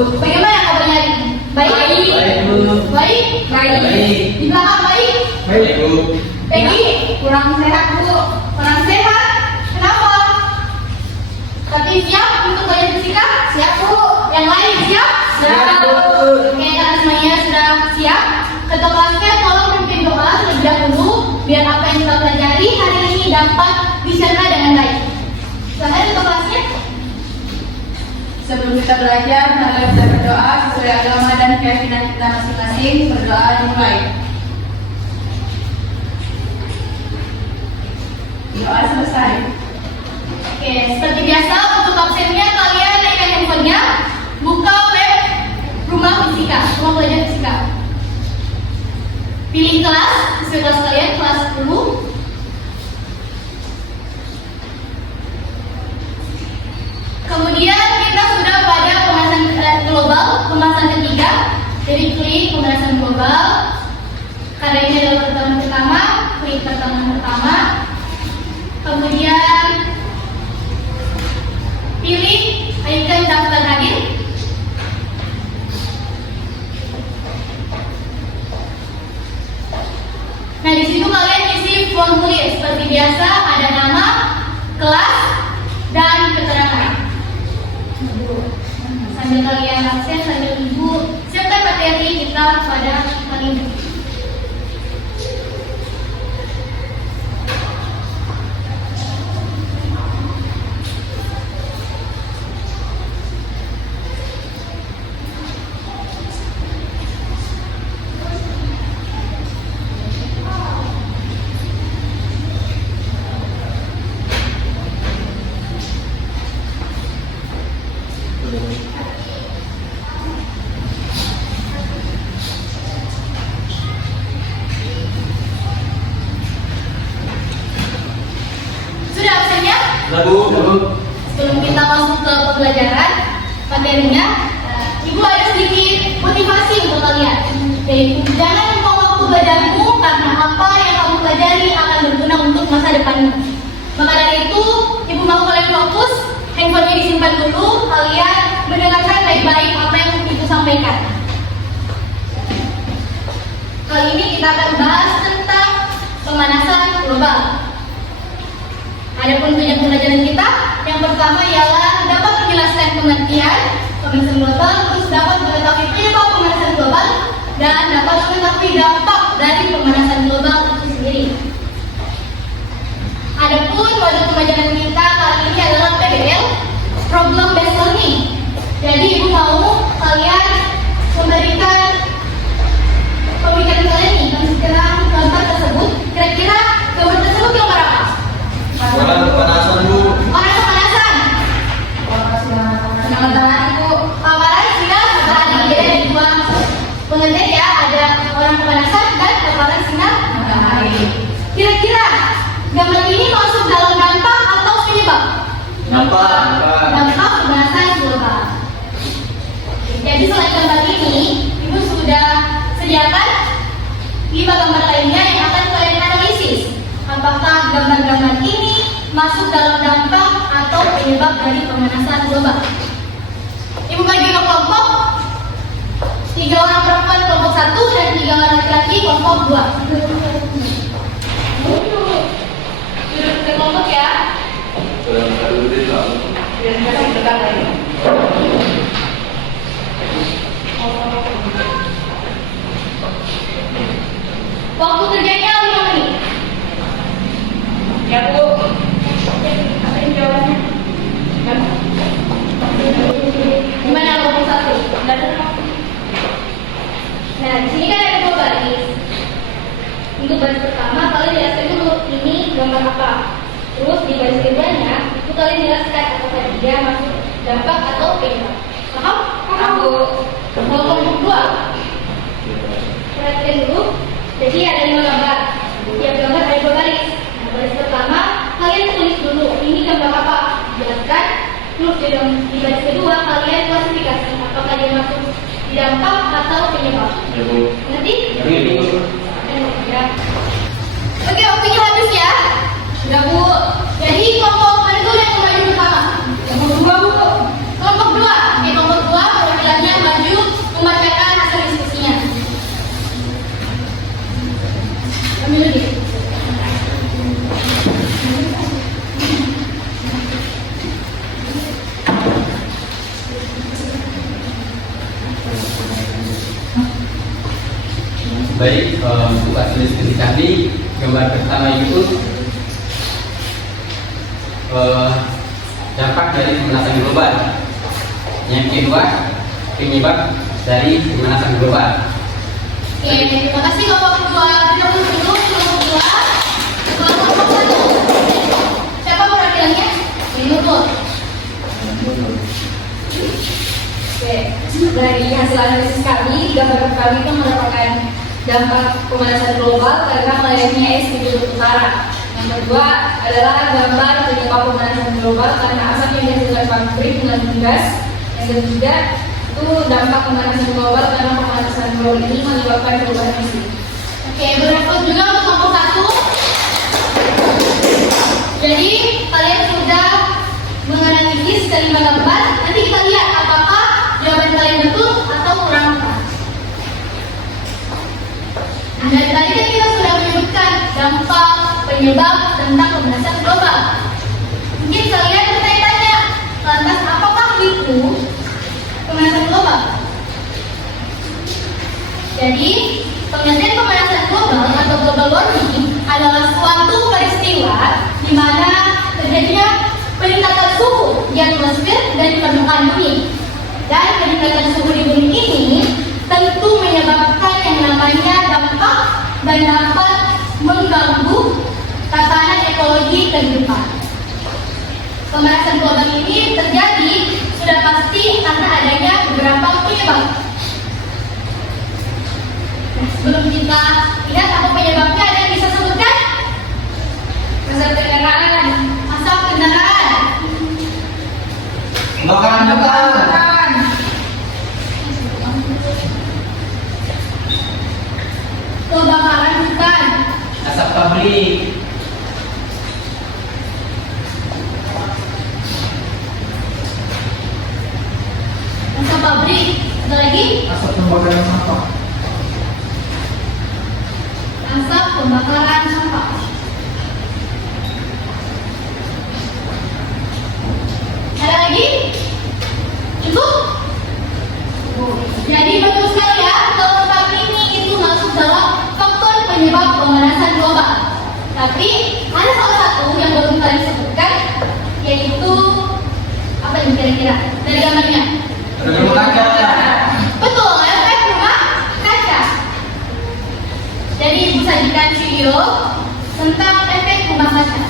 Bagaimana kabarnya hari ini? Baik? Baik, Bu. Baik? Baik. Di belakang baik? Baik, Bu. Peggy? Kurang sehat, Bu. Kurang sehat? Kenapa? Tapi siap untuk belajar fisika? Siap, Bu. Yang lain siap? Siap, Bu. Oke, karena semuanya sudah siap. Ketua kelasnya tolong memimpin doa terlebih dahulu biar apa yang kita pelajari hari ini dapat dicerna dengan baik. Silakan ketua kelasnya. Sebelum kita belajar, mari kita berdoa sesuai agama dan keyakinan kita masing-masing. Berdoa dimulai. Doa selesai. Oke, seperti biasa untuk absennya kalian naikkan handphonenya, buka web rumah fisika, rumah belajar fisika. Pilih kelas, sesuai kelas kalian, kelas 10. Kemudian kita sudah pada pembahasan global, pembahasan ketiga. Jadi klik pembahasan global. Karena ini adalah pertemuan pertama, klik pertemuan pertama. Kemudian pilih icon daftar hadir. Nah, di situ kalian isi formulir seperti biasa, ada nama, kelas, dan keterangan. Sambil kalian absen, sambil ibu siapkan materi kita pada kali ini. Sudah absennya? Bu. Sebelum kita masuk ke pembelajaran materinya, ibu ada sedikit motivasi untuk kalian. Yaitu jangan membuang waktu belajarmu karena apa yang kamu pelajari akan berguna untuk masa depanmu. Maka dari itu, ibu mau kalian fokus, handphonenya disimpan dulu, kalian mendengarkan baik-baik apa yang ibu sampaikan. Kali ini kita akan bahas tentang pemanasan global. Adapun tujuan pembelajaran kita, yang pertama ialah dapat menjelaskan pengertian pemanasan global, terus dapat mengetahui penyebab pemanasan global, dan dapat mengetahui dampak dari pemanasan global itu sendiri. Adapun modul pembelajaran kita kali ini adalah PBL, Problem Based Learning. Jadi ibu mau kalian memberikan pemikiran kalian nih tentang gambar tersebut. Kira-kira gambar tersebut gambar apa? Orang kepanasan, Bu. Orang kepanasan. Teman-teman ibu, Paparan sinar matahari. Jadi ada dua pengertian ya, ada orang kepanasan dan paparan sinar matahari. Kira-kira gambar ini masuk dalam dampak atau penyebab? Nampak. Dampak pemanasan global. Jadi selain gambar ini, ibu sudah sediakan 5 gambar lainnya yang akan kalian analisis. Apakah gambar-gambar ini masuk dalam dampak atau penyebab dari pemanasan global? Ibu bagi ke kelompok 3 orang perempuan kelompok 1 dan 3 orang laki-laki kelompok 2. Duduk ke kelompok ya. biar kita dekat lagi. Waktu kerjanya 5 menit. Ya Bu. Apa yang jawabannya? Gimana kelompok 1? Nah, di sini kan ada 2 baris. Untuk baris pertama, kalian jelaskan dulu ini gambar apa. Terus di baris keduanya, itu kalian jelaskan apakah dia masuk dampak atau penyebab. Paham? Paham, Bu. Kalau kelompok 2, perhatikan dulu. Jadi ada 5 gambar. Tiap gambar ada 2 baris. Nah, baris pertama, kalian tulis dulu ini gambar apa. Jelaskan. Terus di baris kedua, kalian klasifikasi apakah dia masuk di dampak atau penyebab. Ya, Bu. Ngerti? Ini, Bu. Ya. Oke, waktunya habis ya. Sudah Bu. Jadi kelompok mana dulu yang kembali pertama? Kelompok 2 Bu. Kelompok 2. Oke, kelompok 2 perwakilannya Baik, untuk hasil studi kami, gambar pertama itu dampak dari pemanasan global. Yang kedua, penyebab dari pemanasan global. Oke, terima kasih kelompok kedua. Kelompok kedua. Kelompok satu. Siapa perwakilannya? Menurut. Oke, dari hasil analisis kami, gambar kami itu merupakan dampak pemanasan global karena melayani es di Kutub Utara. Yang kedua adalah gambar penyebab pemanasan global karena asap yang dihasilkan pabrik dengan gas. Yang ketiga itu dampak pemanasan global karena pemanasan global ini menyebabkan perubahan iklim. Oke, berlaku juga untuk kelompok satu. Jadi kalian sudah menganalisis kelima gambar. Nanti kita lihat apakah jawaban kalian betul atau kurang tepat. Dan tadi kan kita sudah menyebutkan dampak penyebab tentang pemanasan global. Mungkin kalian bertanya-tanya, lantas apakah itu pemanasan global? Jadi, pengertian pemanasan global atau global warming adalah suatu peristiwa di mana terjadinya peningkatan suhu di atmosfer dan di permukaan bumi. Dan peningkatan suhu di bumi ini tentu menyebabkan yang namanya dampak dan dapat mengganggu tatanan ekologi kehidupan. Pemanasan global ini terjadi sudah pasti karena adanya beberapa penyebab. Sebelum kita lihat apa penyebabnya, ada yang bisa sebutkan? Asap kendaraan. Asap kendaraan. Kebakaran hutan. Kebakaran hutan. Asap pabrik. Asap pabrik. Ada lagi? Asap pembakaran sampah. Asap pembakaran sampah. Ada lagi? Cukup? Jadi betul sekali ya, kalau tempat ini itu masuk dalam faktor penyebab pemanasan global. Tapi ada salah satu yang belum kalian sebutkan, yaitu apa ini kira-kira dari gambarnya? Rumah kaca. Betul, efek rumah kaca. Jadi ibu sajikan video tentang efek rumah kaca.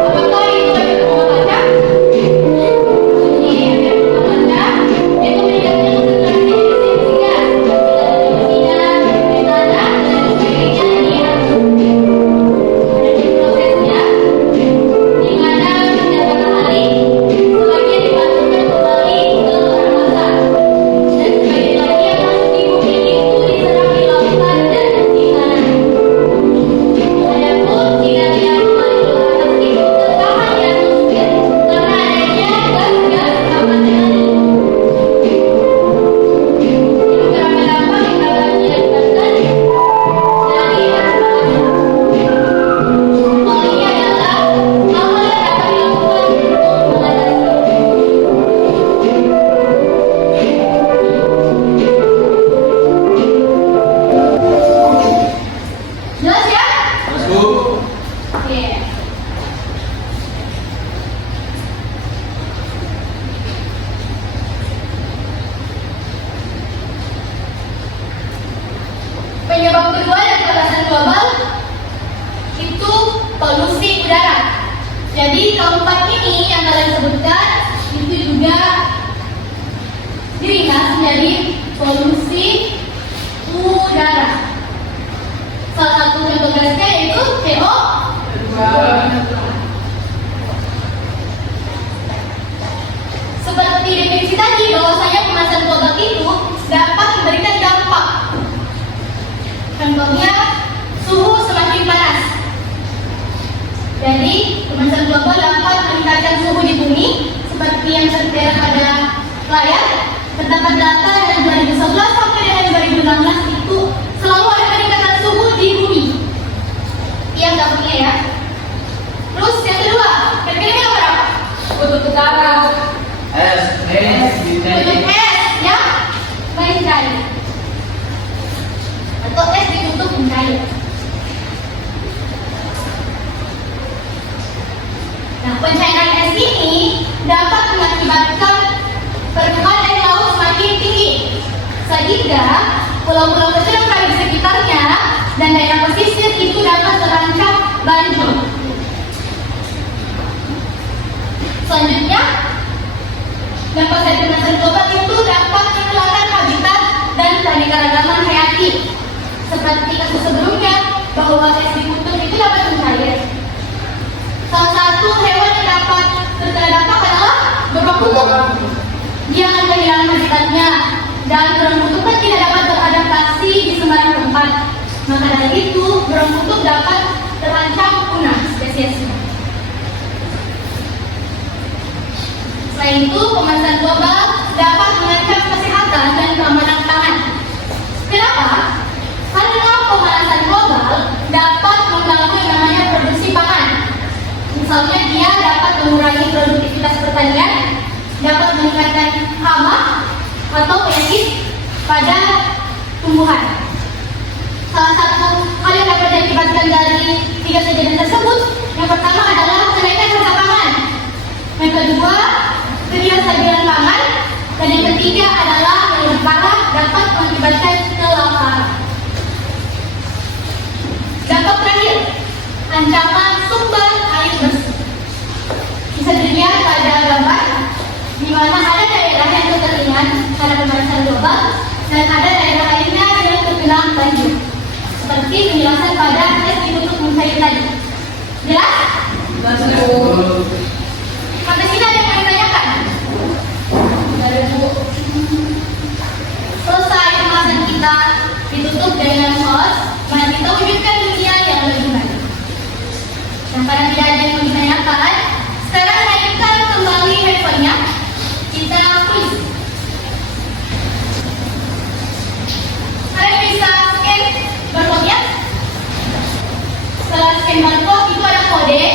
Apakah itu efek rumah kaca? Ini efek rumah kaca. Itu meningkatnya konsentrasi emisi gas, dioksida, metana, dan sebagainya di atmosfer. Ada prosesnya, di mana setiap matahari sebagian dipancarkan kembali ke luar angkasa, dan sebagian lagi yang masuk di bumi itu diserap di lautan dan di tanah. Adapun sinar yang kembali ke atas itu tertahan di atmosfer karena adanya gas-gas ramah tadi. Beberapa dampak yang dapat diakibatkan dari asap. Poinnya adalah hal-hal yang dapat dilakukan untuk mengatasi. Jelas ya? Masuk. Oke. Penyebab kedua dari pemanasan global itu polusi udara. Jadi keempat ini yang kalian sebutkan itu juga diringas menjadi polusi udara. Salah satu contoh gasnya yaitu CO2. Seperti definisi tadi, bahwasanya pemanasan global itu dapat memberikan dampak. Contohnya, suhu semakin panas. Jadi, pemanasan global dapat meningkatkan suhu di bumi, seperti yang tertera pada layar. Terdapat data dari 2011 sampai dengan 2016 itu selalu ada peningkatan globalnya ya. Terus yang kedua, kira-kira ini apa? Kutub utara. S. Kutub es yang mencair atau es ditutup mencair. Nah, pencairan es ini dapat mengakibatkan permukaan air laut semakin tinggi, sehingga pulau-pulau kecil yang berada di sekitarnya dan daerah pesisir itu dapat terancam banjir. Selanjutnya, dampak dari pemanasan global itu dapat menghilangkan habitat dan keanekaragaman hayati. Seperti kasus sebelumnya, bahwa es di kutub itu dapat mencair. Salah satu hewan yang dapat terkena dampak adalah burung kutub. Dia akan kehilangan habitatnya dan burung kutub kan tidak dapat beradaptasi di sembarang tempat. Maka dari itu, burung kutub dapat terancam punah spesiesnya. Selain itu, pemanasan global dapat mengancam kesehatan dan keamanan pangan. Kenapa? Karena pemanasan global dapat mengganggu yang namanya produksi pangan. Misalnya dia dapat mengurangi produktivitas pertanian, dapat meningkatkan hama atau penyakit pada tumbuhan. Salah satu hal yang dapat diakibatkan dari tiga kejadian tersebut, yang pertama adalah kenaikan harga pangan, yang kedua ketidakstabilan pangan, dan yang ketiga adalah yang parah dapat mengakibatkan kelaparan. Dampak terakhir, ancaman sumber air bersih. Bisa dilihat pada gambar di mana ada daerah yang kekeringan karena pemanasan global dan ada daerah lainnya yang terkena banjir. Seperti penjelasan pada es ditutup mencair tadi. Jelas? Sampai sini ada yang mau ditanyakan? Ada Bu. Selesai pemanasan kita ditutup dengan hos, mari kita wujudkan dunia yang lebih baik. Nah, pada tidak ada yang mau ditanyakan, sekarang naikkan kembali handphonenya. Kita tulis. Kalian bisa scan barcode-nya. Setelah scan barcode itu ada kode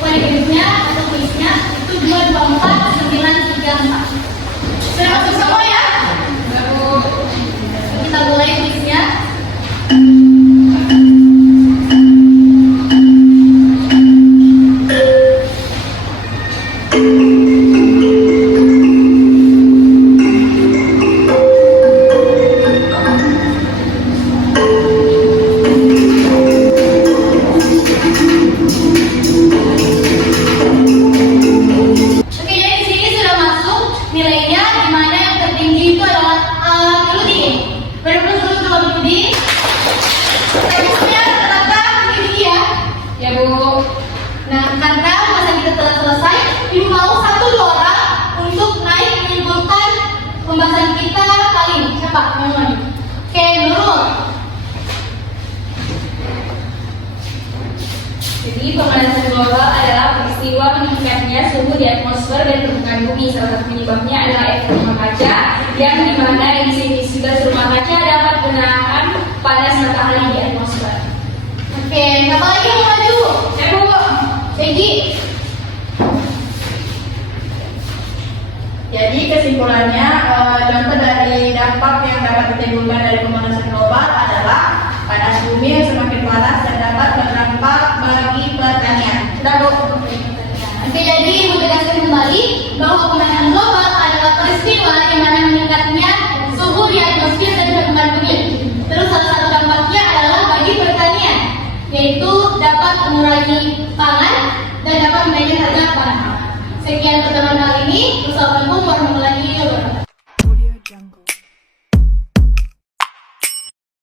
berikutnya atau tulisnya itu 224934. Sudah masuk semua ya? Kita mulai tulisnya. Jadi pemanasan global adalah peristiwa meningkatnya suhu di atmosfer dan permukaan bumi. Salah satu penyebabnya adalah efek rumah kaca, yang dimana emisi gas rumah kaca dapat menahan panas matahari di atmosfer. Oke, siapa lagi yang mau maju? Bu. Peggy. Jadi kesimpulannya, contoh dari dampak yang dapat ditimbulkan dari pemanasan global adalah panas bumi yang semakin panas dan dapat berdampak bagi pertanian. Sudah Bu? Oke, jadi menegaskan kembali bahwa pemanasan global adalah peristiwa yang mana meningkatnya suhu di atmosfer dan permukaan bumi. Terus salah satu dampaknya adalah bagi pertanian, yaitu dapat mengurangi pangan dan dapat menaikkan harga pangan. Sekian pertemuan kali ini. Wassalamualaikum warahmatullahi